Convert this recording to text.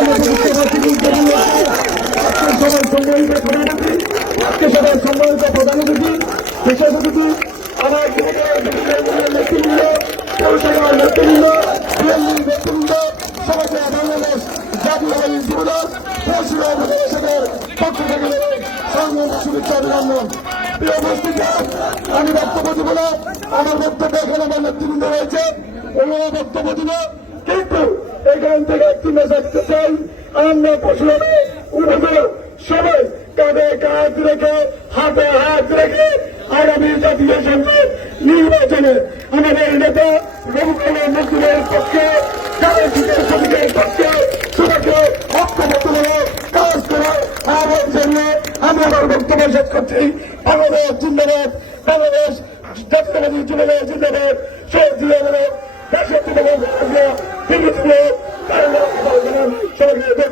সবাই সম্মানিত প্রধানমন্ত্রী, আজকে সবাই সম্মানিত প্রধান অতিথি, বিশেষ অতিথি, আমার নেতৃবৃন্দ, পৌরসভার নেতৃবৃন্দ, বিএনপির নেতৃবৃন্দ, সবাইকে বাংলাদেশ জাতীয় যুবদল পৌরসভা উপদেশের পক্ষ থেকে সংগ্রাম শুভেচ্ছা অভিনন্দন। প্রিয় উপস্থিতি, আমি বক্তব্য দিব না, আমার বক্তব্য এখানে আমার নেতৃবৃন্দ রয়েছে, ওনারা বক্তব্য দিব, কিন্তু এখান থেকে একটি মেসেজ দিতে চাই, আমরা পশুরামে উপজেলা সবাই কাঁধে কাঁধ রেখে হাতে হাত রেখে আগামী জাতীয় সংসদ নির্বাচনে আমাদের নেতা রঘুকুলের মজদুরের পক্ষে শ্রমিকের পক্ষে সবাইকে ঐক্যবদ্ধভাবে কাজ করে আহ্বান জানিয়ে আমি আমার বক্তব্য শেষ করছি। বাংলাদেশ জিন্দাবাদ, বাংলাদেশ জাতীয়বাদী যুবদল জিন্দাবাদ, শেখ জিয়া দেশের যুবদল সবাইকে